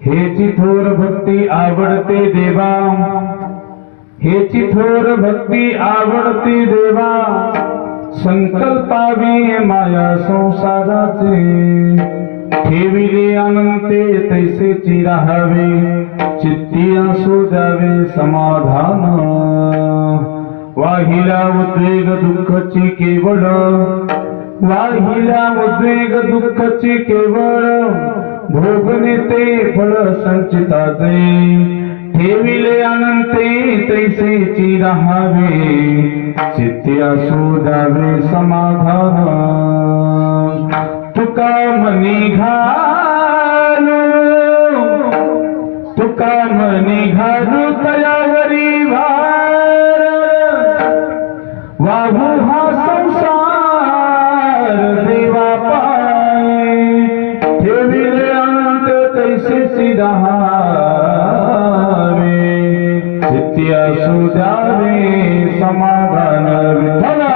हेची थोर भक्ती आवडते देवा, हेची थोर भक्ती आवडते देवा, संकल्पावी माया संसाराचे, ठेविले अनंते तैसेची राहावे, चित्ती असू द्यावे समाधान, वाहिला उद्वेग दुःखची केवळ, वाहिला उद्वेग दुःखची केवळ, भोगणे ते फळ संचिताचे, ठेविले अनंते तैसेची राहावे, चित्ती असू द्यावे समाधान, तुका मनी घालू, तुका मनी घालू तयावरी भार, वाहू हा संसार देवा पाय, ठेविले अनंत तैसेची राहावे, चित्ती असू द्यावे समाधान विठ्ठला।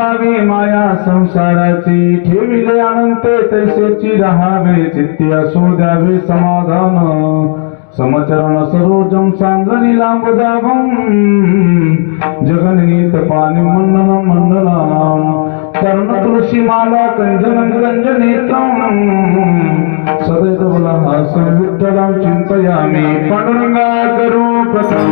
पावी माया संसाराची ठेविले अनंत तैसेची राहावे चित्ती असो द्यावे समाधान समचरण सरोजम सांगणी लांब दाभम जगननीत पाणी मंडन मंडलाम तरुण तुळशी माला कंजन रंजनेत्रम सदैव बलहास विठ्ठलां चिंतयामि पांडुरंगा करू प्रथम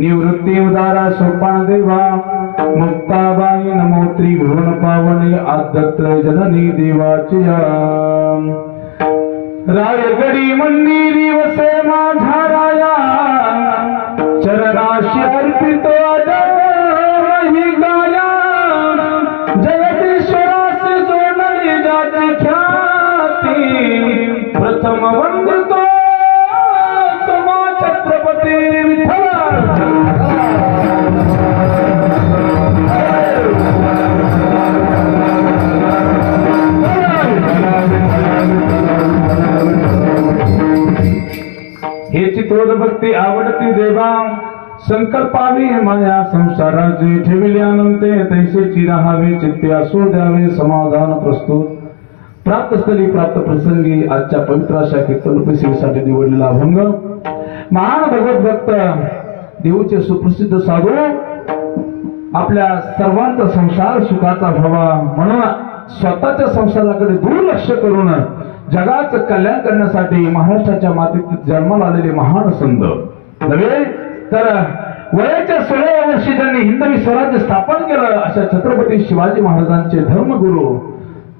निवृत्ती उदारा सोपान देवा मुक्ताबाई नमो त्रिभुवन पावनी आदत्त जननी देवाची रायगडी मंदिरी वसे माझा राया चरणाशी अर्पित ही गाया जगदीश्वरास जोडली जाती ख्याती प्रथम वंदतो तुम्हा छत्रपती चित्रोद भक्ती आवडती देवा संकल्पावी माया संसाराची ठेविले अनंते तैसेची राहावे चित्ते असो द्यावे समाधान प्रस्तुत प्राप्तस्थली प्राप्त प्रसंगी आजच्या पवित्र अशा कीर्तनोपदेशासाठी निवडलेला अभंग महान भगवत भक्त देऊचे सुप्रसिद्ध साधू आपल्या सर्वांचा संसार सुखाचा व्हावा म्हणून स्वतःच्या संसाराकडे दुर्लक्ष करून जगाचं कल्याण करण्यासाठी महाराष्ट्राच्या मातीत जन्माला आलेले महान संत नव्हे तर वयाच्या 16व्या वर्षी त्यांनी हिंदवी स्वराज्य स्थापन केलं अशा छत्रपती शिवाजी महाराजांचे धर्मगुरु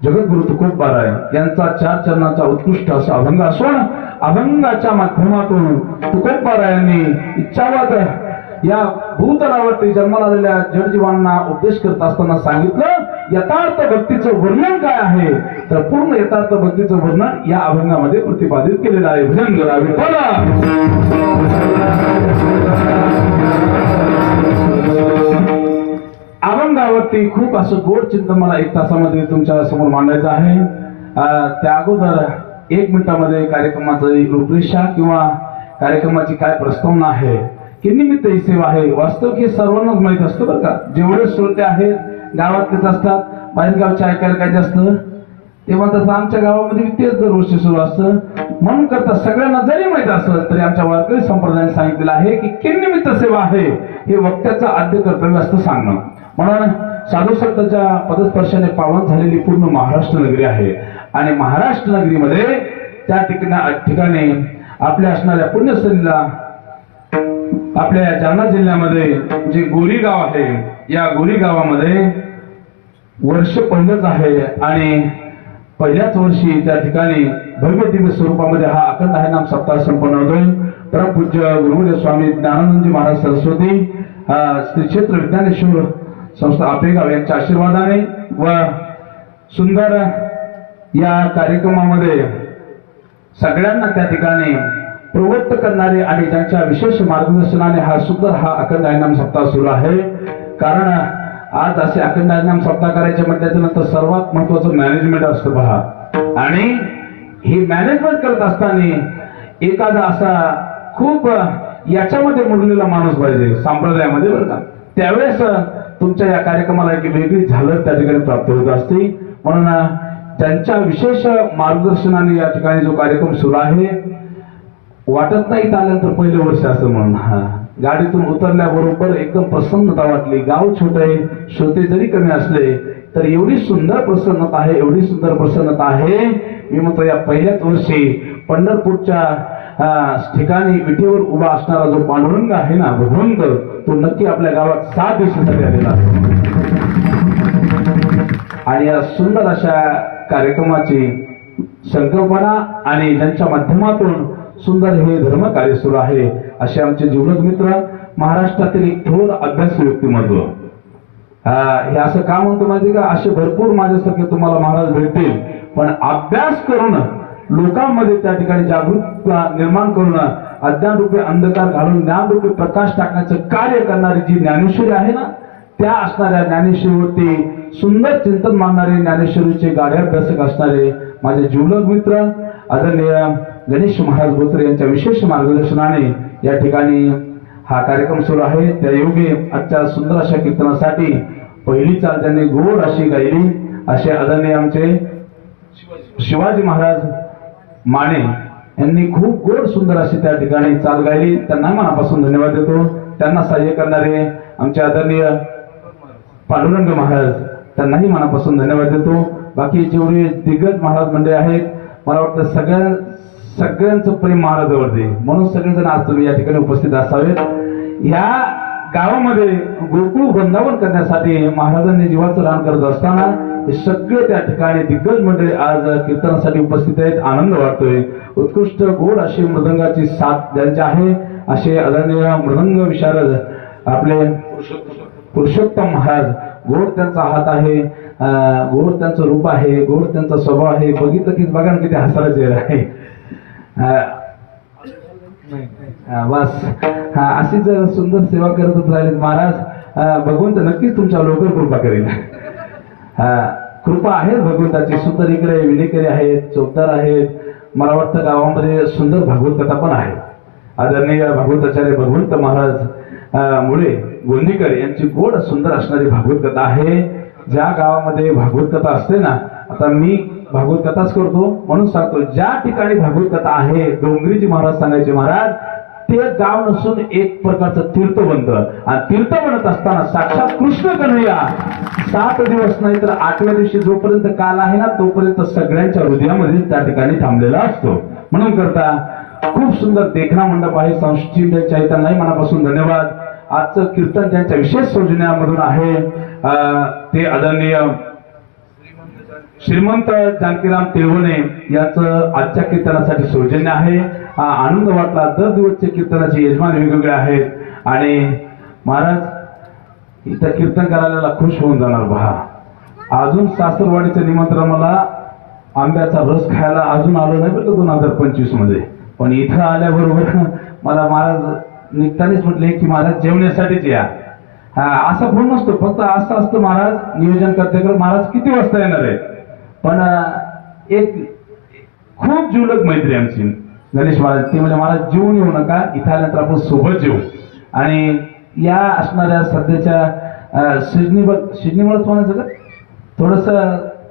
जगद्गुरु तुकोबाराय यांचा 4 चरणाचा उत्कृष्ट असा अभंग असून अभंगाच्या माध्यमातून तुकोबारायांनी इच्छावाद या भूतलावरती जन्माला आलेल्या जडजीवांना उपदेश करत असताना सांगितलं यथार्थ भक्तीचं वर्णन काय आहे तर पूर्ण यथार्थ भक्तीचं वर्णन या अभंगामध्ये प्रतिपादित केलेलं आहे भजन करावे अभंगावरती खूप असं गोड चिंतन मला 1 तासामध्ये तुमच्या समोर मांडायचं आहे त्या अगोदर 1 मिनिटामध्ये कार्यक्रमाची रूपरेषा किंवा कार्यक्रमाची काय प्रस्तावना आहे की निमित्त ही सेवा आहे वास्तव हे सर्वांनाच माहित असतं बरं का जेवढे श्रोते आहेत गावातलेच असतात बाहेर गावचे ऐकायला काय असतं तेव्हा तसं आमच्या गावामध्ये तेच दरवर्षी सुरू असतं म्हणून करता सगळ्यांना जरी माहित असलं तरी आमच्या वारकरी संप्रदायाने सांगितलेलं आहे की किनिमित्त सेवा आहे हे वक्त्याचं आद्य कर्तव्य असतं सांगणं म्हणून साधू संतांच्या पदस्पर्शाने पावन झालेली पूर्ण महाराष्ट्र नगरी आहे आणि महाराष्ट्र नगरीमध्ये त्या ठिकाणी आपल्या असणाऱ्या पुण्यस्थळीला आपल्या जालना जिल्ह्यामध्ये जे गोरी गाव आहे या गोरी गावामध्ये वर्ष पहिलंच आहे आणि पहिल्याच वर्षी त्या ठिकाणी भव्य दिव्य स्वरूपामध्ये हा अखंड आहे नाम सप्ताह संपन्न होतोय परमपूज्य गुरुदेव स्वामी ज्ञानानंदजी महाराज सरस्वती श्री क्षेत्र विज्ञानेश्वर संस्था आपेगाव यांच्या आशीर्वादाने व सुंदर या कार्यक्रमामध्ये सगळ्यांना त्या ठिकाणी प्रवृत्त करणारे आणि ज्यांच्या विशेष मार्गदर्शनाने हा अखंड हरिनाम सप्ताह सुरू आहे कारण आज असे अखंड हरिनाम सप्ताह करायचे म्हटल्याच्या नंतर सर्वात महत्वाचं मॅनेजमेंट असतं पहा आणि हे मॅनेजमेंट करत असताना एखादा असा खूप याच्यामध्ये मुरलेला माणूस पाहिजे संप्रदायामध्ये, बरं का. त्यावेळेस तुमच्या या कार्यक्रमाला एक वेगळी झालर त्या ठिकाणी प्राप्त होत असते. म्हणून त्यांच्या विशेष मार्गदर्शनाने या ठिकाणी जो कार्यक्रम सुरू आहे, वाटत नाही आल्यानंतर पहिलं वर्ष असं म्हणून. गाडीतून उतरल्याबरोबर एकदम प्रसन्नता वाटली. गाव छोट आहे, श्रोते जरी कमी असले तर एवढी सुंदर प्रसन्नता आहे, एवढी सुंदर प्रसन्नता आहे. मी म्हणतो या पहिल्याच वर्षी पंढरपूरच्या ठिकाणी विठेवर उभा असणारा जो पांडुरंग आहे ना, भगवंत, तो नक्की आपल्या गावात 7 दिवसासाठी आलेला असतो. आणि या सुंदर अशा कार्यक्रमाची संकल्पना आणि ज्यांच्या माध्यमातून सुंदर हे धर्म कार्य सुरू आहे, असे आमचे जीवलग मित्र, महाराष्ट्रातील एक थोर अभ्यासू व्यक्तिमत्व. हे असं का म्हणतो माहिती का, असे भरपूर माझ्यासारखे तुम्हाला महाराज भेटतील, पण अभ्यास करून लोकांमध्ये त्या ठिकाणी जागरूकता निर्माण करून अज्ञान रूपी अंधकार घालून ज्ञान रूपी प्रकाश टाकण्याचं कार्य करणारी जी ज्ञानेश्वरी आहे ना, त्या असणाऱ्या ज्ञानेश्वरीवरती सुंदर चिंतन मांडणारे, ज्ञानेश्वरीचे गाढे अभ्यासक असणारे माझे जीवलग मित्र आदरणीय गणेश महाराज बोत्रे यांच्या विशेष मार्गदर्शनाने या ठिकाणी हा कार्यक्रम सुरू आहे. त्या योगे आजच्या सुंदर अशा कीर्तनासाठी पहिली चाल त्यांनी गोड अशी गायली, असे आदरणीय आमचे शिवाजी महाराज माने यांनी खूप गोड सुंदर अशी त्या ठिकाणी चाल गायली. त्यांना मनापासून धन्यवाद देतो. त्यांना सहाय्य करणारे आमचे आदरणीय पांडुरंग महाराज, त्यांनाही मनापासून धन्यवाद देतो. बाकी जेवढे दिग्गज महाराज मंडळी आहेत, मला वाटतं सगळ्यांचं प्रेम महाराजावरती, म्हणून सगळेजण आज तुम्ही या ठिकाणी उपस्थित असावेत. या गावामध्ये गोकुळ वृंदावन करण्यासाठी महाराजांनी जीवाचं रान करत असताना हे सगळे त्या ठिकाणी दिग्गज मंडळी आज कीर्तनासाठी उपस्थित आहेत. आनंद वाटतोय. उत्कृष्ट गोड अशी मृदंगाची साथ ज्यांची आहे, असे आदरणीय मृदंग विशारद आपले पुरुषोत्तम महाराज. गोड त्यांचा हात आहे, गोड त्यांचं रूप आहे, गोड त्यांचा स्वभाव आहे. बघितलं की बघा किती हसायला चेहरा आहे. बस अशीच सुंदर सेवा करतच राहिले महाराज. भगवंत नक्कीच तुमच्या लवकर कृपा करेल. कृपा आहे भगवंताची. सुंदर इकडे विडेकरी आहेत, चौकदार आहेत. मला वाटतं गावामध्ये सुंदर भागवत कथा पण आहे. आदरणीय भागवताचार्य भगवंत महाराज मुळे गोंदीकर यांची गोड सुंदर असणारी भागवत कथा आहे. ज्या गावामध्ये भागवत कथा असते ना, आता मी भागवत कथाच करतो म्हणून सांगतो, ज्या ठिकाणी भागवत कथा आहे, डोंगरीजी महाराज सांगायचे, महाराज ते गाव नसून एक प्रकारचं तीर्थ बनतं. आणि तीर्थ बनत असताना साक्षात कृष्ण कन्हैया 7 दिवस नाही तर 8व्या दिवशी जोपर्यंत काल आहे ना, तोपर्यंत सगळ्यांच्या हृदयामध्ये त्या ठिकाणी थांबलेला असतो. म्हणून करता खूप सुंदर देखणा मंडप आहे. संस्थेच्या त्यांनाही मनापासून धन्यवाद. आजचं कीर्तन त्यांच्या विशेष सौजन्यामधून आहे. ते आदरणीय श्रीमंत जानकीराम तिळवणे याचं आजच्या कीर्तनासाठी सौजन्य आहे. आनंद वाटला. दर दिवसचे कीर्तनाचे यजमान वेगवेगळे आहेत आणि महाराज इथं कीर्तन करायला खुश होऊन जाणार. पहा, अजून सासरवाडीचं निमंत्रण मला आंब्याचा रस खायला अजून आलो नाही बरं 2025 मध्ये. पण इथं आल्याबरोबर मला महाराज निघतानीच म्हटले की महाराज जेवण्यासाठीच या. असा फोन नसतो, फक्त असं असतं महाराज नियोजन करते महाराज किती वाजता येणार आहे. पण एक खूप जीवलग मैत्री आमची गणेश महाराज. ते म्हणजे महाराज जेवून येऊ नका, इथं आल्यानंतर आपण सोबत जेवू. आणि या असणाऱ्या सध्याच्या सिडनीवरच म्हणायचं का, थोडस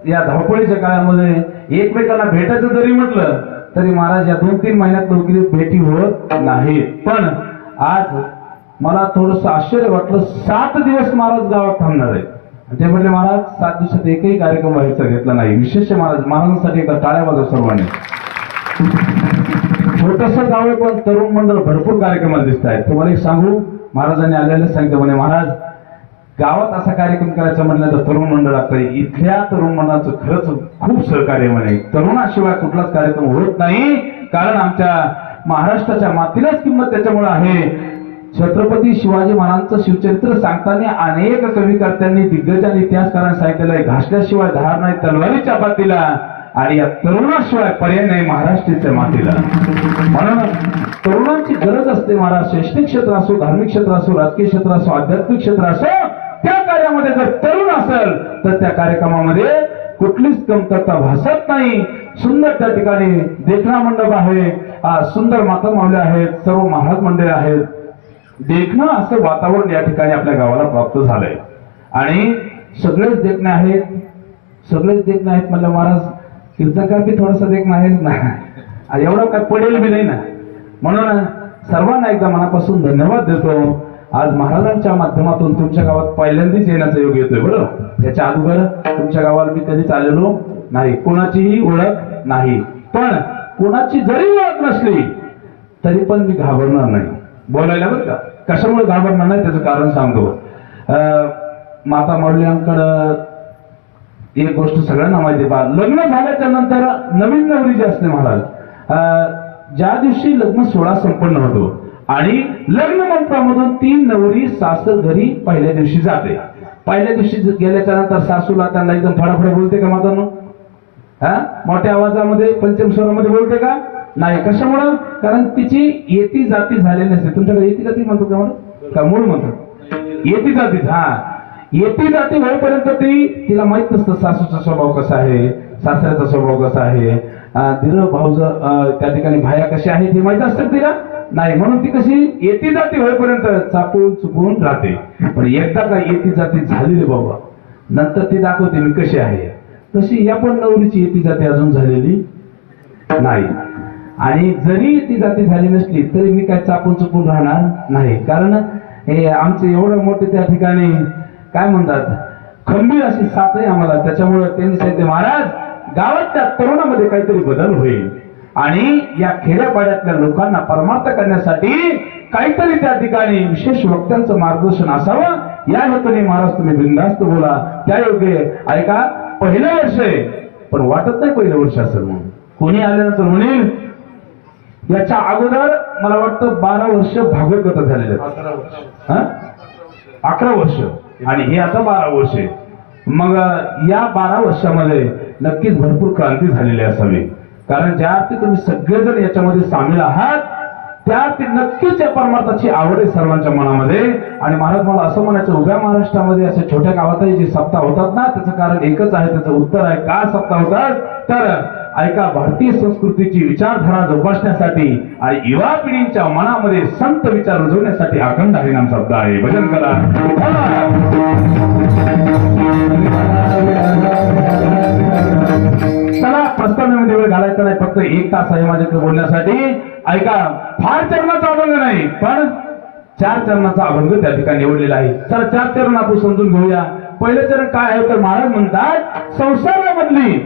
या धावपळीच्या काळामध्ये एकमेकांना भेटायचं जरी म्हटलं तरी महाराज या 2-3 महिन्यात नोकरी भेटी होत नाही. पण आज मला थोडस आश्चर्य वाटलं, 7 दिवस महाराज गावात थांबणार आहे. ते म्हटले महाराज 7 दिवसात एकही कार्यक्रम व्हायचा घेतला नाही. विशेष महाराजांसाठी एकदा टाळ्या वाजवा सर्वांनी. छोटस गाव आहे पण तरुण मंडळ भरपूर कार्यक्रमात दिसत आहेत. तुम्हाला एक सांगू, महाराजांनी आलेले सांगितलं म्हणे, महाराज गावात असा कार्यक्रम करायचा म्हटलं तर तरुण मंडळ लागतं. इथल्या तरुण मंडळाचं खरंच खूप सहकार्य म्हणे. तरुणाशिवाय कुठलाच कार्यक्रम होत नाही. कारण आमच्या महाराष्ट्राच्या मातीलाच किंमत त्याच्यामुळे आहे. छत्रपती शिवाजी महाराजांचं शिवचरित्र सांगताना अनेक कविकर्त्यांनी, दिग्गजांनी, इतिहासकारांनी सांगितलेलं आहे, घासल्याशिवाय धार नाही तलवारीच्या बातीला, आणि या तरुणाशिवाय पर्याय नाही महाराष्ट्राच्या मातीला. म्हणून तरुणांची गरज असते महाराज. शैक्षणिक क्षेत्र असो, धार्मिक क्षेत्र असो, राजकीय क्षेत्र असो, आध्यात्मिक क्षेत्र असो, त्या कार्यामध्ये जर तरुण असेल तर त्या कार्यक्रमामध्ये कुठलीच कमतरता भासत नाही. सुंदर त्या ठिकाणी देखणा मंडप आहे, सुंदर माता माऊली आहेत, सर्व महाराज मंडळी आहेत. देखणं असं वातावरण या ठिकाणी आपल्या गावाला प्राप्त झालंय आणि सगळेच देखणे आहेत. सगळेच देखणे आहेत म्हणलं महाराज कीर्तनकार बी थोडासा देखणं आहेच ना, एवढं काय पडेल बी नाही ना. म्हणून सर्वांना एकदा मनापासून धन्यवाद देतो. आज महाराजांच्या माध्यमातून तुमच्या गावात पहिल्यांदाच येण्याचा योग येतोय. बरोबर, त्याच्या अगोदर तुमच्या गावाला मी कधीच आलेलो नाही, कोणाचीही ओळख नाही. पण कोणाची जरी ओळख नसली तरी पण मी घाबरणार नाही बोलायला. बरं का, कशामुळे घाबरणार नाही त्याचं कारण सांगतो. माता माऊलींकडं एक गोष्ट सगळ्यांना माहिती आहे. बा, लग्न झाल्याच्या नंतर नवीन नवरी जी असते महाराज, ज्या दिवशी लग्न सोहळा संपन्न होतो आणि लग्न मंडपामधून ती नवरी सासर घरी पहिल्या दिवशी जाते. पहिल्या दिवशी गेल्याच्या नंतर सासूला त्यांना एकदम फडाफड बोलते का मातांनो? मोठ्या आवाजामध्ये पंचम स्वरामध्ये बोलते का? नाही. कशामुळं? कारण तिची येती जाती झालेली नसते. तुमच्याकडे येती जाती म्हणतो का म्हणून का मूळ म्हणतो? येती जाती. येती जाती होईपर्यंत तिला माहित नसतं सासूचा स्वभाव कसा आहे, सासऱ्याचा स्वभाव कसा आहे, दिर भाऊज त्या ठिकाणी भाया कशी आहे हे माहित असतं तिला नाही. म्हणून ती कशी येती जाती होईपर्यंत चापून चुकून राहते. पण एकदा का येती जाती झालेली बाबा, नंतर ती दाखवते मी कशी आहे. तशी या पण नवरीची येती जाती अजून झालेली नाही. आणि जरी येती जाती झाली नसली तरी मी काय चापून चुकून राहणार नाही. कारण हे आमचे एवढं मोठे त्या ठिकाणी काय म्हणतात खंबीर अशी साथ आहे आम्हाला. त्याच्यामुळे त्यांनी सांगितले महाराज गावातल्या तरुणामध्ये काहीतरी बदल होईल आणि या खेड्यापाड्यातल्या लोकांना परमार्थ करण्यासाठी काहीतरी त्या ठिकाणी विशेष वक्त्यांचं मार्गदर्शन असावं. या हेतूने महाराज तुम्ही बिनधास्त बोला. त्या योग्य ऐका, पहिलं वर्ष आहे पण वाटत नाही पहिलं वर्ष असेल म्हणून. कोणी आल्यानंतर म्हणेल याच्या अगोदर मला वाटतं 12 वर्ष भागवत कथा झालेले, 11 वर्ष आणि हे आता 12 वर्ष. मग या 12 वर्षामध्ये नक्कीच भरपूर क्रांती झालेली असावी. कारण ज्या अर्थी तुम्ही सगळेजण याच्यामध्ये सामील आहात त्या अर्थी नक्कीच या परमार्थाची आवड आहे सर्वांच्या मनामध्ये. आणि महाराज मला असं म्हणायचं, उभ्या महाराष्ट्रामध्ये अशा छोट्या गावातही जे सप्ताह होतात ना त्याचं कारण एकच आहे. त्याचं उत्तर आहे का सप्ताह होतात तर ऐका, भारतीय संस्कृतीची विचारधारा जोपासण्यासाठी आणि युवा पिढींच्या मनामध्ये संत विचार रुजवण्यासाठी अखंड हरिनाम शब्द आहे. भजन करा. चला, प्रस्तावनेमध्ये वेळ घालायचा नाही, फक्त 1 तास आहे माझ्याकडे बोलण्यासाठी. ऐका, फार चरणाचा अभंग नाही पण 4 चरणाचा अभंग त्या ठिकाणी निवडलेला आहे. चला 4 चरण आपण समजून घेऊया. पहिलं चरण काय आहे तर महाराज म्हणतात संसारामधली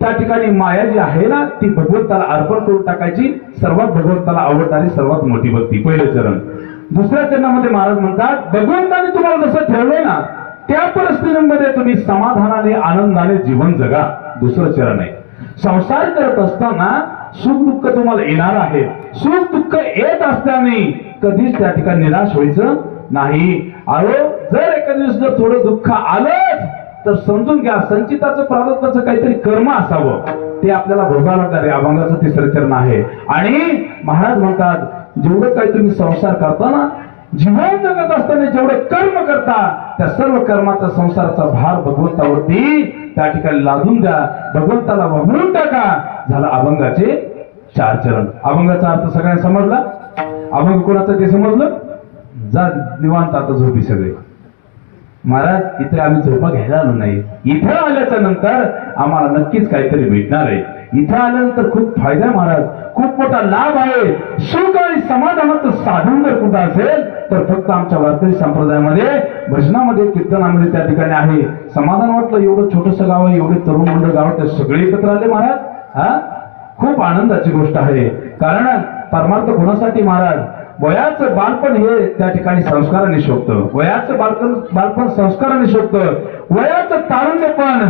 त्या ठिकाणी माया जी आहे ना ती भगवंताला अर्पण करून टाकायची. सर्वात भगवंताला आवडणारी सर्वात मोठी भक्ती, पहिलं चरण. दुसऱ्या चरणामध्ये महाराज म्हणतात भगवंताने तुम्हाला जसं ठरवलंय ना त्या परिस्थितीमध्ये तुम्ही समाधानाने आनंदाने जीवन जगा. दुसरं चरण आहे. संसार करत असताना सुख दुःख तुम्हाला येणार आहे. सुख दुःख येत असताना कधीच त्या ठिकाणी निराश व्हायचं नाही. अहो, जर एखाद्या दिवस जर थोडं दुःख आलं तर समजून घ्या संचिताचं प्रारब्धाचं काहीतरी कर्म असावं, ते आपल्याला भोगावं लागणार आहे. अभंगाचं 3रं चरण आहे. आणि महाराज म्हणतात जेवढं काही तुम्ही संसार करता ना, जीवन जगत असताना जेवढे कर्म करता त्या सर्व कर्माचा संसाराचा भार भगवंतावरती त्या ठिकाणी लादून द्या, भगवंताला वगळून टाका. झाला अभंगाचे 4 चरण. अभंगाचा अर्थ सगळ्यांना समजला? अभंग कोणाचं ते समजलं? जा निवांत आता झोपी सगळे. महाराज इथे आम्ही झोपा घ्यायला आलो नाही. इथं आल्याच्या नंतर आम्हाला नक्कीच काहीतरी भेटणार आहे. इथं आल्यानंतर खूप फायदा आहे महाराज, खूप मोठा लाभ आहे. सुख आणि समाधानाचं साधन जर कुठं असेल तर फक्त आमच्या वारकरी संप्रदायामध्ये भजनामध्ये कीर्तनामध्ये त्या ठिकाणी आहे. समाधान वाटलं, एवढं छोटंसं गाव आहे, एवढे तरुण मंडळ गाव ते सगळे एकत्र आले महाराज. खूप आनंदाची गोष्ट आहे. कारण परमार्थ कोणासाठी महाराज? वयाचं बालपण हे त्या ठिकाणी संस्काराने शोभतं. वयाचं बालपण संस्काराने शोभतं. वयाचं तारुण्य पण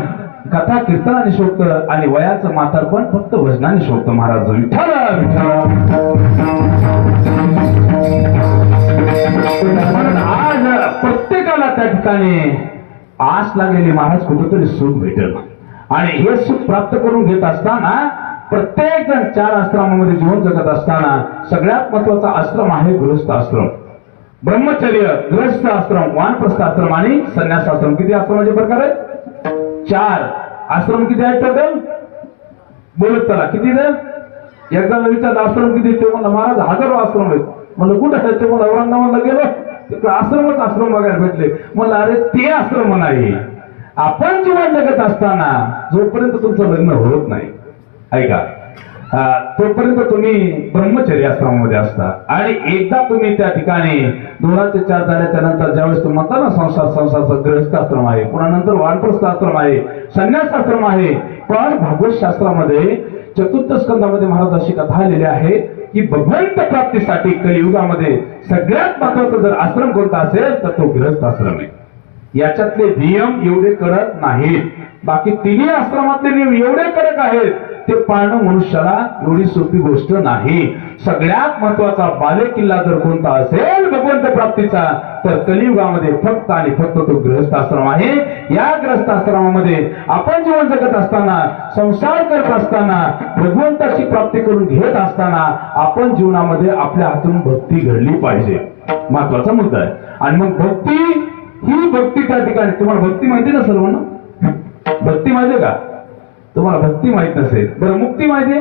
कथा कीर्तनाने शोभतं आणि वयाचं म्हातारपण फक्त भजनाने शोभतं. महाराज विठ्ठल म्हणून आज प्रत्येकाला त्या ठिकाणी आस लागलेली महाराज कुठेतरी सुख भेटेल. आणि हे सुख प्राप्त करून घेत असताना प्रत्येक जण 4 आश्रमामध्ये जीवन जगत असताना सगळ्यात महत्वाचा आश्रम आहे गृहस्थ आश्रम. ब्रह्मचर्य, गृहस्थ आश्रम, वानप्रस्थ आश्रम आणि संन्यास आश्रम. किती आश्रमाचे प्रकार आहेत? 4. आश्रम किती आहेत टोटल बोलत चला किती एकदा विचारलं आश्रम किती ते म्हणलं महाराज हजारो आश्रम आहेत. म्हणलं कुठे आहेत ते मला औरंगाबादला गेलो तिकडे आश्रम बघायला भेटले. म्हणलं अरे ते आश्रम नाही. आपण जीवन जगत असताना जोपर्यंत तुमचं लग्न होत नाही ऐका तोपर्यंत तुम्ही ब्रह्मचर्य आश्रमामध्ये असता आणि एकदा तुम्ही त्या ठिकाणी 2 ते 4 झाल्याच्या नंतर ज्यावेळेस तुम्ही म्हणता ना संसारचा गृहस्थ आश्रम आहे पुन्हा नंतर वानप्रस्थ आश्रम आहे संन्यास आश्रम आहे. पण भागवत शास्त्रामध्ये 4th स्कंदामध्ये महाराज अशी कथा आलेली आहे की भगवंत प्राप्तीसाठी कलियुगामध्ये सगळ्यात महत्वाचा जर आश्रम कोणता असेल तर तो गृहस्थ आश्रम आहे. याच्यातले नियम एवढे कडक नाहीत. बाकी तिन्ही आश्रमातले नियम एवढे कडक आहेत ते पाळणं मनुष्याला एवढी सोपी गोष्ट नाही. सगळ्यात महत्वाचा बालेकिल्ला जर कोणता असेल भगवंत प्राप्तीचा तर कलियुगामध्ये फक्त आणि फक्त तो गृहस्थ आश्रम आहे. या गृहस्थ आश्रमामध्ये आपण जीवन जगत असताना संसार करत असताना भगवंताची प्राप्ती करून घेत असताना आपण जीवनामध्ये आपल्या हातून भक्ती घडली पाहिजे. महत्वाचा मुद्दा आहे. आणि मग भक्ती ही भक्ती त्या ठिकाणी तुम्हाला भक्ती माहिती ना सर्वांना भक्ती माहिती का तुम्हाला भक्ती माहित नसेल बरं मुक्ती माहिती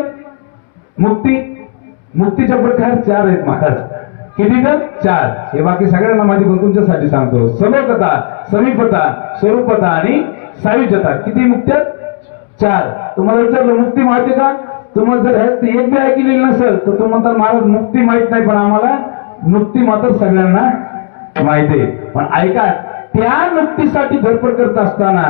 मुक्तीचे प्रकार 4 आहेत महाराज. किती तर 4. हे बाकी सगळ्यांना माहिती पण तुमच्यासाठी सांगतो. सलोकता समीपता स्वरूपता आणि सायुज्यता. किती मुक्त्या 4. तुम्हाला विचारलं मुक्ती माहिती का तुम्हाला जर एक बी ऐकलेली नसेल तर तुम्ही म्हणता महाराज मुक्ती माहित नाही पण आम्हाला मुक्ती मात्र सगळ्यांना माहिती आहे. पण ऐका त्या मुक्तीसाठी धडपड करत असताना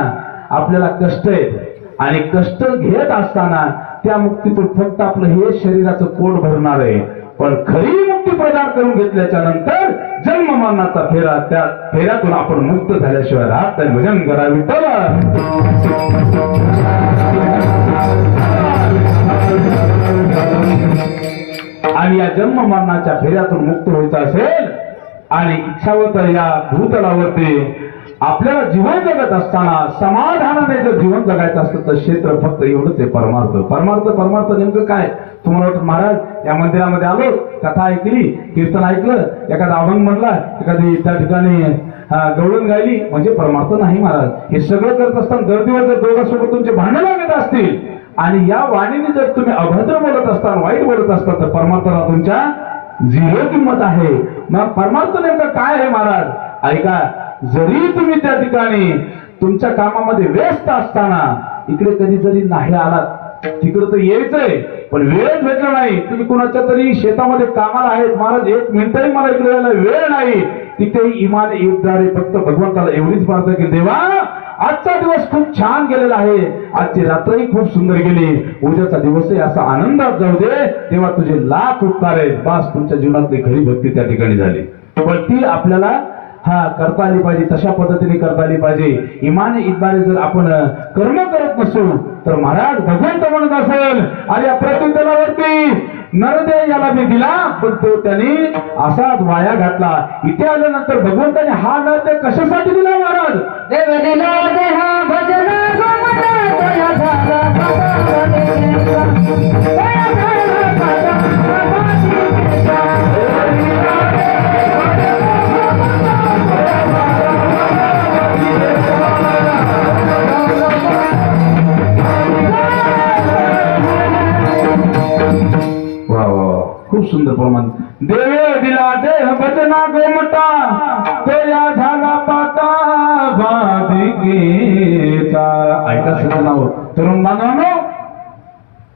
आपल्याला कष्ट आहेत आणि कष्ट घेत असताना त्या मुक्तीतून फक्त आपलं हे शरीराचं पोट भरणार आहे. पण खरी मुक्ती प्रदान करून घेतल्याच्या नंतर जन्म मरणाचा फेरा त्या फेऱ्यातून आपण मुक्त झाल्याशिवाय राहत नाही. भजन करा विठ्ठल. आणि या जन्म मरणाच्या फेऱ्यातून मुक्त व्हायचं असेल आणि इच्छावत या भूतलावरती आपल्याला जीवन जगत असताना समाधानाने जर जीवन जगायचं असतं तर क्षेत्र फक्त एवढंच आहे परमार्थ नेमकं काय तुम्हाला वाटतं महाराज या मंदिरामध्ये आलो कथा ऐकली कीर्तन ऐकलं एखादा अभंग म्हणला एखादी त्या ठिकाणी गवळण गायली म्हणजे परमार्थ नाही महाराज. हे सगळं करत असताना दर दिवस जर दोघांसोबत तुमचे भांडण लागत असतील आणि या वाणीने जर तुम्ही अभद्र बोलत असता वाईट बोलत असता तर परमार्थाला तुमच्या 0 किंमत आहे. मग परमार्थ नेमकं काय आहे महाराज ऐका. जरी तुम्ही त्या ठिकाणी तुमच्या कामामध्ये व्यस्त असताना इकडे कधी जरी नाही आलात तिकडे तर यायचंय पण वेळच भेटला नाही. तुम्ही कुणाच्या तरी शेतामध्ये कामाला आहेत महाराज 1 मिनिटही मला इकडे यायला वेळ नाही तिथेही इमान एकदारे फक्त भगवंताला एवढीच प्रार्थना की देवा आजचा दिवस खूप छान गेलेला आहे आजची रात्रही खूप सुंदर गेली उद्याचा दिवसही असा आनंदात जाऊ दे तेव्हा तुझे लाख उपकार आहेत. बस तुमच्या जीवनातली खरी भक्ती त्या ठिकाणी झाली. पण ती आपल्याला करता आली पाहिजे तशा पद्धतीने करता आली पाहिजे. इमाने इतबारे जर आपण कर्म करत नसू तर महाराज भगवंत म्हणत असेल आणि या प्रत्युत्तरावरती नरदे याला मी दिला पण तो त्याने असाच वाया घातला. इथे आल्यानंतर भगवंताने हा नरदे कशासाठी दिला महाराज. देव दिला देहा भजन खूप सुंदर प्रमाण. देवे दिला देह भजना गोमटा तो या झाला पाटा बाधिकेचा. ऐका सजनावर तरुण बांधवांनो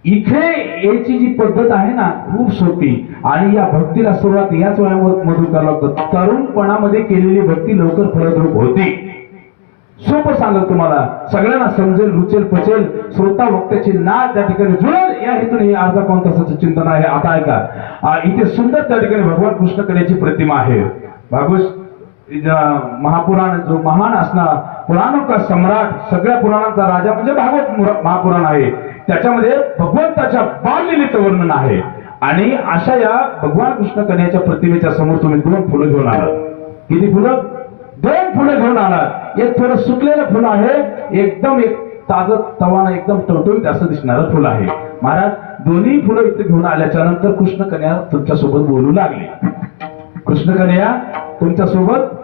इथे याची जी पद्धत आहे ना खूप सोपी आणि या भक्तीला सुरुवात याच वयामधून करावं लागतं. तरुणपणामध्ये केलेली भक्ती लवकर फलद्रूप होती. सोपं सांगत तुम्हाला सगळ्यांना समजेल रुचेल पचेल श्रोता वक्त्याची नाद त्या ठिकाणी जुळेल या हेतून हे अर्धा पाऊण तासाचं चिंतन आहे. आता ऐका इथे सुंदर त्या ठिकाणी भगवान कृष्ण कलेची प्रतिमा आहे. भागवत महापुराण जो महान असणार पुराणों का सम्राट सगळ्या पुराणांचा राजा म्हणजे भागवत महापुराण आहे. त्याच्यामध्ये भगवंताच्या बाललीलेचं वर्णन आहे आणि अशा या भगवान कृष्ण कन्याच्या प्रतिमेच्या समोर तुम्ही 2 फुलं घेऊन आलात. किती फुलं 2 फुलं घेऊन आलात. एक थोडं सुकलेलं फुलं आहे एकदम एक ताजं तवाना एकदम टवटवीत असं दिसणारं फुल आहे. महाराज दोन्ही फुलं इथे घेऊन आल्याच्या नंतर कृष्ण कन्या तुमच्या सोबत बोलू लागले. कृष्ण कन्या तुमच्या सोबत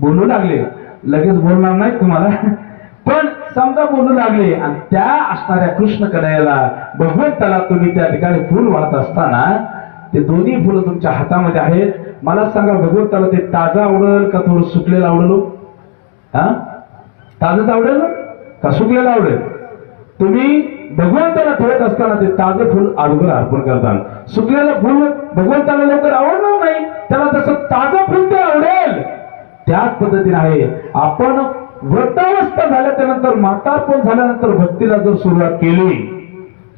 बोलू लागले. लगेच बोलणार नाही तुम्हाला पण समजा बोलू लागले आणि त्या असणाऱ्या कृष्ण कन्हैयाला भगवंताला तुम्ही त्या ठिकाणी फुल वाहत असताना ते दोन्ही फुलं तुमच्या हातामध्ये आहेत. मला सांगा भगवंताला ते ताजं आवडेल का थोडं सुकलेलं आवडेल? हा, ताजंच आवडेल का सुकलेलं आवडेल? तुम्ही भगवंताला ठेवत असताना ते ताजं फुल अगोदर अर्पण करतात. सुकलेलं फुल भगवंताला लवकर आवडणार नाही, त्याला तसं ताजं फुल ते आवडेल. त्याच पद्धतीने आहे आपण व्रतावस्था झाल्याच्या नंतर म्हातारपण झाल्यानंतर भक्तीला जर सुरुवात केली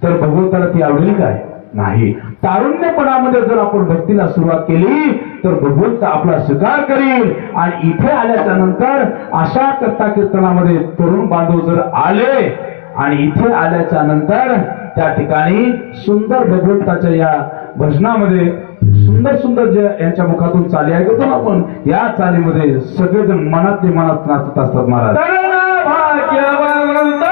तर भगवंताला ती आवडेल काय? नाही. तारुण्यपणामध्ये जर आपण भक्तीला सुरुवात केली तर भगवंत आपला स्वीकार करील. आणि इथे आल्याच्या नंतर अशा कथा कीर्तनामध्ये तरुण बांधव जर आले आणि इथे आल्याच्या नंतर त्या ठिकाणी सुंदर भगवंताच्या या भजनामध्ये सुंदर सुंदर जे यांच्या मुखातून चाली ऐकतो ना आपण, या चालीमध्ये सगळेजण मनातले मनात नाचत असतात. महाराज भाग्यवंत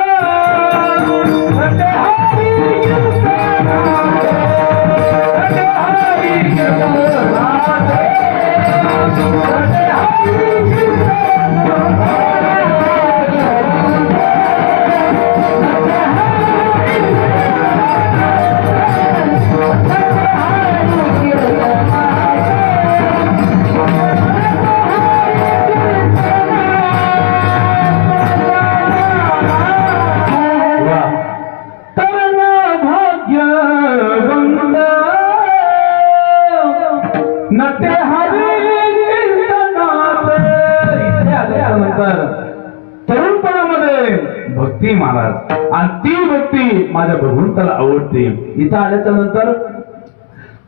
तरुणपणामध्ये भक्ती महाराज, आणि ती भक्ती माझ्या भगवंताला आवडते. इथं आल्याच्या नंतर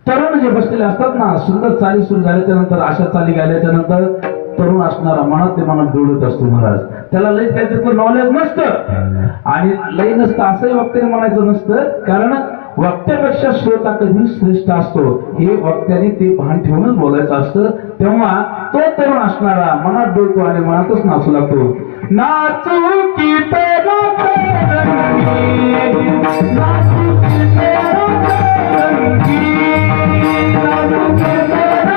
तरुण जे बसलेले असतात ना, सुंदर चाली सुरू झाल्याच्या नंतर अशा चाली गायल्याच्या नंतर तरुण असणारा मनात ते मनात डोळत असतो महाराज. त्याला लय त्याच्यातलं नॉलेज नसतं आणि लय नसतं असंही वक्त्याने म्हणायचं नसतं, कारण वक्त्यापेक्षा श्रोता कधी श्रेष्ठ असतो हे वक्त्याने ते भान ठेवूनच बोलायचं असतं. तेव्हा तो तरुण असणारा मनात डोलतो आणि मनातच नाचू लागतो. नाचू की तेरा रंगी, नाचू की तेरा रंगी, नाचू की तेरा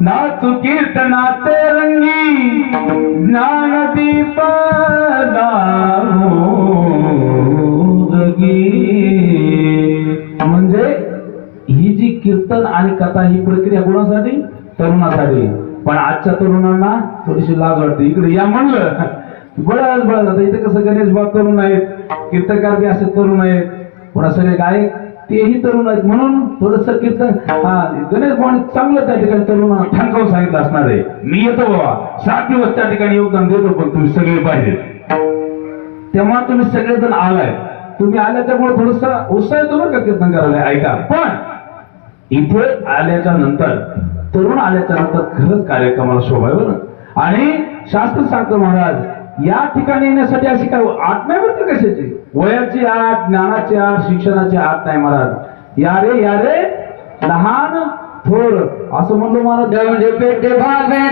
नाचू कीर्तनाचे रंगी, ज्ञानदीप म्हणजे ही जी कीर्तन आणि कथा ही प्रक्रिया कोणासाठी? तरुणासाठी. पण आजच्या तरुणांना थोडीशी लाज वाटते. इकडे या म्हणलं बळच आता इथे कसं गणेश बाब तरुण आहेत, कीर्तनकार बी असे तरुण आहेत, पुन्हा सगळे गायक तेही तरुण आहेत, म्हणून थोडस कीर्तन गणेश भाऊ चांगलं त्या ठिकाणी तरुणांना ठणकावून सांगितलं असणार आहे. मी येतो बाबा 7 दिवस त्या ठिकाणी योगदान देतो, पण तुम्ही सगळे पाहिजे. तेव्हा तुम्ही सगळेजण आलाय, तुम्ही आल्याच्यामुळे थोडस उत्साह येतो बरं का कीर्तन करायला. ऐका, पण इथे आल्याच्या नंतर तरुण आल्याच्या नंतर खरंच कार्यक्रमाला शोभा आहे बरं. आणि शास्त्र सांगतो महाराज, या ठिकाणी येण्यासाठी अशी काय आठ नाही बरं का, कशाची वयाची आठ, ज्ञानाची आठ, शिक्षणाची आठ नाही महाराज. या रे लहान थोर असं म्हणलो महाराज. म्हणजे पेटे भागे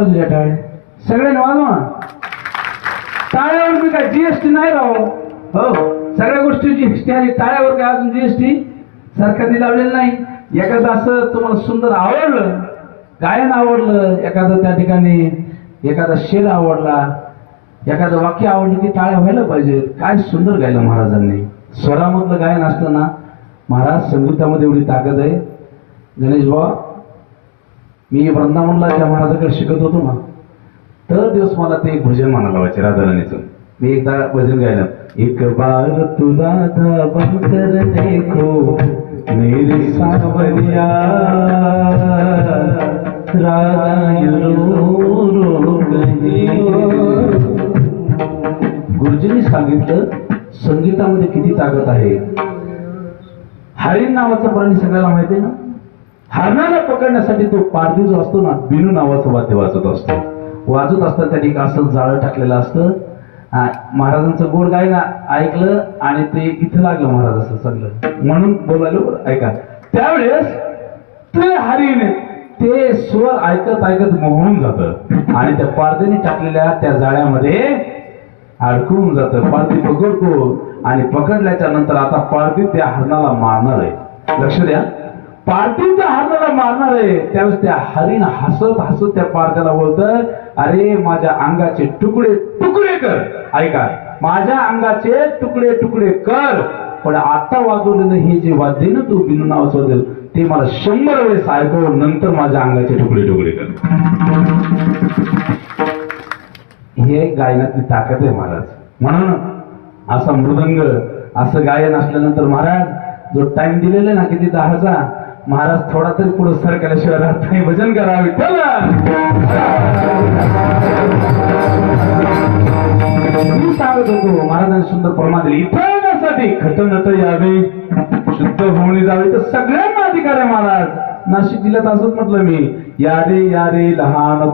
वाजल्या टाळ्या सगळ्यांनी वाजवा टाळ्यावर मी काय जीएसटी नाही राहो हो सगळ्या गोष्टी जीएसटी आली टाळ्यावर काय अजून जीएसटी सरकारने लावलेलं नाही एखादं असं तुम्हाला सुंदर आवडलं गायन आवडलं एखादं त्या ठिकाणी एखादा शेर आवडला एखादं वाक्य आवडलं की टाळ्या व्हायला पाहिजे काय सुंदर गायलं महाराजांनी स्वरामधलं गायन असतं ना महाराज संगीतामध्ये एवढी ताकद आहे गणेश भाऊ मी वृंदावनला त्या महाराजाकडे शिकत होतो ना तर दिवस मला ते एक भजन म्हणायला लावायचे राधाराणीचं मी एकदा भजन गायलं एक बार तुला बनकर देखो मेरे सावरिया राधा रो रो गई गुरुजींनी सांगितलं संगीतामध्ये किती ताकद आहे हरिण नावाचा प्राणी सगळ्याला माहिती आहे ना हरणाला पकडण्यासाठी तो पारधी जो असतो ना बिनू नावाचं वाद्य वाजत असतं त्या ठिकाणी असं जाळं टाकलेलं असतं महाराजांचं गोड गायन ऐकलं आणि ते इथं लागलं महाराज असं सगळं म्हणून बोलायलो ऐका त्यावेळेस ते हरिण ते स्वर ऐकत ऐकत मोहून जातं आणि त्या पारधीने टाकलेल्या त्या जाळ्यामध्ये अडकून जातं पारधी पकडतो आणि पकडल्याच्या नंतर आता पारधी त्या हरणाला मारणार आहे लक्ष द्या पारधी त्या हरणाला मारणार आहे त्यावेळेस त्या हरिण हसत हसत त्या पारध्याला बोलतं अरे माझ्या अंगाचे तुकडे तुकडे कर ऐका माझ्या अंगाचे तुकडे तुकडे कर पण आता वाजवलेलं हे जे वाद्य ना तू बिनू नावाचं वाद्य ते मला 100 वेळेस ऐकव नंतर माझ्या अंगाचे तुकडे तुकडे कर हे गायनातली ताकद आहे महाराज म्हणून असा मृदंग असं गायन असल्यानंतर महाराज जो टाइम दिलेला ना किती 10चा महाराज थोडा तरी पुढे सरकारशिवाय राहत नाही भजन करावे मी सांगत होतो महाराजांनी सुंदर परमा दिली इथं येण्यासाठी खटनट यावे शुद्ध होणे जावे तर सगळ्यांना अधिकार आहे महाराज नाशिक जिल्ह्यात असंच म्हटलं मी यारे लहान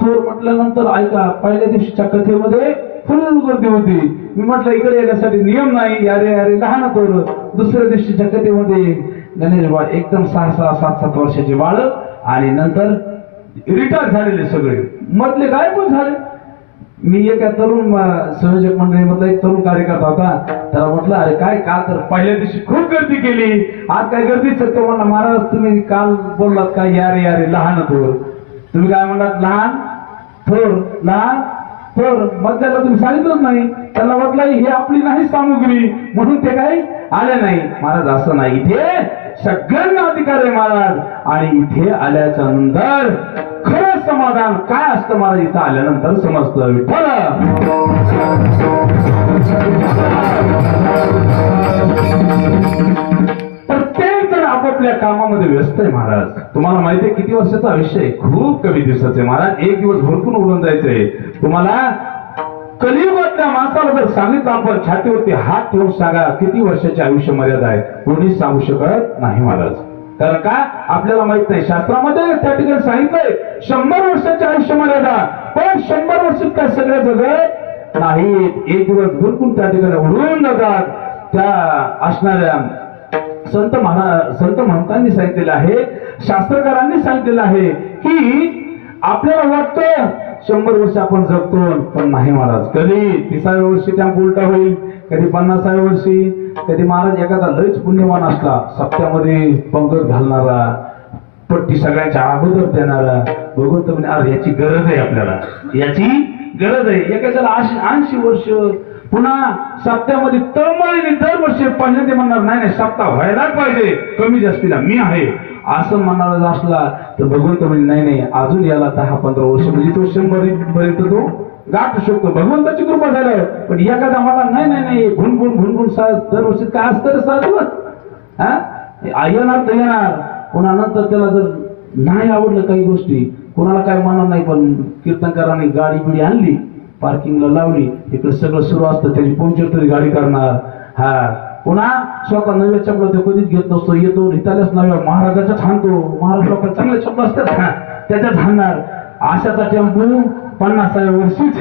थोर म्हटल्यानंतर ऐका पहिल्या दिवशीच्या कथेमध्ये फुल गर्दी होती मी म्हटलं इकडे येण्यासाठी नियम नाही यारे लहान थोर दुसऱ्या दिवशीच्या कथेमध्ये गणेश बाळ एकदम 6-6 7-7 वर्षाचे बाळ आणि नंतर रिटायर झालेले सगळे मधले काय पण झाले मी एका तरुण संयोजक मंडळीमधला एक तरुण कार्यकर्ता होता त्याला म्हटलं अरे काय काल तर पहिल्या दिवशी खूप गर्दी केली आज काय गर्दीच तो म्हणला महाराज तुम्ही काल बोललात काय यारे लहान थोर तुम्ही काय म्हणलात लहान थोर मधल्याला तुम्ही सांगितलंच नाही त्याला वाटलं ही आपली नाही सामुग्री म्हणून ते काही आले नाही महाराज असं नाही इथे सगळ्यांना अधिकार आहे महाराज आणि इथे आल्याच्या नंतर खरं समाधान काय असतं महाराज इथं आल्यानंतर समजतं विठ्ठल प्रत्येक जण आपापल्या कामामध्ये व्यस्त आहे महाराज तुम्हाला माहिती आहे किती वर्षाचं आयुष्य आहे खूप कमी दिवसाचे महाराज एक दिवस भरपूर उडून जायचंय तुम्हाला कलियुगातल्या माणसाला जर सांगितलं आपण छातीवरती हात ठेवून सांगा किती वर्षाची आयुष्य मर्यादा आहे कोणीच सांगू शकत नाही महाराज कारण का आपल्याला माहित नाही शास्त्रामध्ये त्या ठिकाणी सांगितलंय 100 वर्षाची आयुष्य मर्यादा पण 100 वर्षात काय सगळ्या जगत नाही एक दिवस भरपूर त्या ठिकाणी उडून जातात त्या असणाऱ्या संत महंतांनी सांगितलेलं आहे शास्त्रकारांनी सांगितलेलं आहे की आपल्याला वाटतं 100 वर्ष आपण जगतो पण नाही महाराज कधी 30व्या वर्षी त्या उलटा होईल कधी 50व्या वर्षी कधी महाराज एखादा लयच पुण्यवान असला सप्त्यामध्ये पंगत घालणारा पट्टी सगळ्यांच्या अगोदर देणारा बघून तर म्हणजे अरे याची गरज आहे आपल्याला याची गरज आहे एखाद्याला 80 वर्ष पुन्हा सप्त्यामध्ये तळमळीने दरवर्षी पहिल्यांदा म्हणणार नाही सप्ताह व्हायलाच पाहिजे कमी जास्तीला मी आहे असं म्हणणारा असला तर भगवंत म्हणजे नाही अजून याला 10-15 वर्ष म्हणजे तो 100 पर्यंत तो गाठू शकतो भगवंताची कृपा झालं पण एखादा मला नाही घुणघुण दरवर्षी काय असतं साधू येणार तर येणार पुन्हा नंतर त्याला जर नाही आवडलं काही गोष्टी कोणाला काय म्हणणार नाही पण कीर्तनकारांनी गाडी बिडी आणली पार्किंगला लावली इकडे सगळं सुरू असतं त्याची पंक्चर तरी गाडी करणार हा पुन्हा स्वतः नव्या चपला तो कधीच घेत नसतो येतो रिताल्याच नव्या महाराजाच्याच हाणतो महाराज लोक चांगले चपला असतात त्याच्याच हाणणार आशाचा टेम्पो 50व्या वर्षीच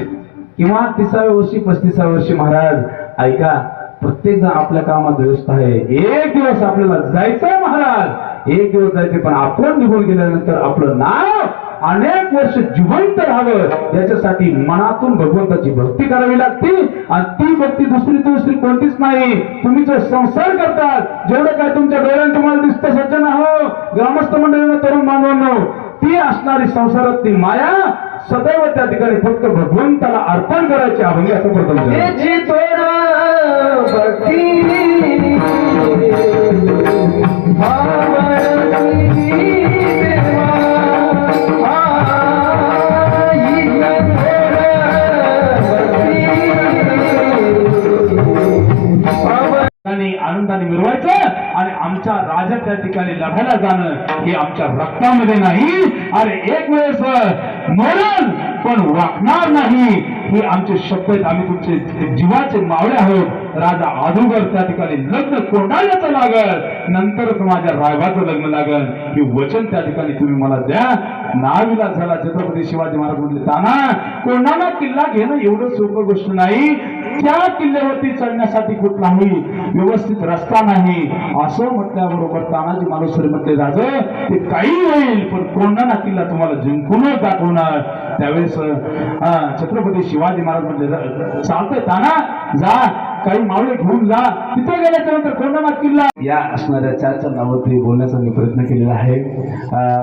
किंवा 30व्या वर्षी 35व्या वर्षी महाराज ऐका प्रत्येक जण आपल्या कामात व्यस्त आहे एक दिवस आपल्याला जायचंय महाराज एक दिवस जायचे पण आपण निघून गेल्यानंतर आपलं नाव अनेक वर्ष जिवंत राहावं याच्यासाठी मनातून भगवंताची भक्ती करावी लागते आणि ती भक्ती दुसरी कोणतीच नाही. तुम्ही जो संसार करतात जेवढं काय तुमच्या डोळ्यात तुम्हाला दिसतं सज्जन हो ग्रामस्थ मंडळीनं तरुण बांधवांनो ती असणारी संसारातली माया सदैव त्या ठिकाणी फक्त भगवंताला अर्पण करायचे अभंग असं प्रथम याची तोड भक्ती आणि आनंदाने मिरवायचं आणि आमच्या राजा त्या ठिकाणी लढायला जाणं हे आमच्या रक्तामध्ये नाही. अरे एक वेळेस मरण पण वाकणार नाही हे आमचे शब्द आहेत. आम्ही तुमचे जीवाचे मावळे आहोत. राजा आदुगर त्या ठिकाणी लग्न कोंडाळ्याचं लागल नंतरच माझ्या रागाचं लग्न लागल हे वचन त्या ठिकाणी तुम्ही मला द्या. नाविला झाला छत्रपती शिवाजी महाराज म्हटले ताना कोंढाणा किल्ला घेणं एवढं सोपं गोष्ट नाही. त्या किल्ल्यावरती चढण्यासाठी कुठलाही व्यवस्थित रस्ता नाही असं म्हटल्याबरोबर तानाजी मालुसरे म्हटले राजे ते काही होईल पण कोंढाणा किल्ला तुम्हाला जिंकूनच दाखवणार. त्यावेळेस छत्रपती शिवाजी महाराज म्हटले चालतंय ताना जा काही मावळे घेऊन जा. तिथे गेल्याच्या नंतर कोंढाणा किल्ला या असणाऱ्या चारच्या नावावरती बोलण्याचा मी प्रयत्न केलेला आहे.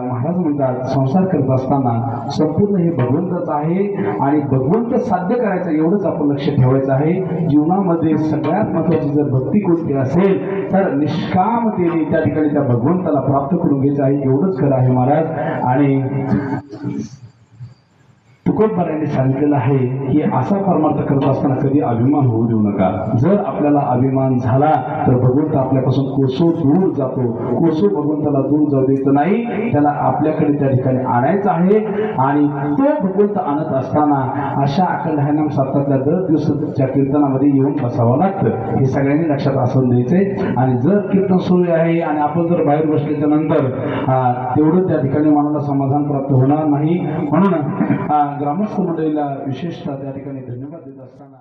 महाराज म्हणतात संसार करत असताना संपूर्ण हे भगवंतच आहे आणि भगवंत साध्य करायचं एवढंच आपण लक्ष ठेवायचं आहे. जीवनामध्ये सगळ्यात महत्वाची जर भक्ती कोणती असेल तर निष्कामतेने त्या ठिकाणी त्या भगवंताला प्राप्त करून घ्यायचं आहे एवढंच खरं आहे महाराज. आणि तुकोबारायांनी सांगितलेलं आहे की असा परमार्थ करत असताना कधी अभिमान होऊ देऊ नका. जर आपल्याला अभिमान झाला तर भगवंत आपल्यापासून कोसो दूर जातो. कोसो भगवंताला दूर जाऊ द्यायचं नाही. त्याला आपल्याकडे त्या ठिकाणी आणायचं आहे आणि तो भगवंत आणत असताना अशा अखंड हरिनाम सप्ताहातल्या दर दिवसाच्या कीर्तनामध्ये येऊन बसावं लागतं. हे सगळ्यांनी लक्षात असून द्यायचंय. आणि जर कीर्तन सुरू आहे आणि आपण जर बाहेर बसल्याच्या नंतर तेवढं त्या ठिकाणी मनाला समाधान प्राप्त होणार नाही. म्हणून ग्रामस्थ मंडळीला विशेषतः त्या ठिकाणी धन्यवाद देत असताना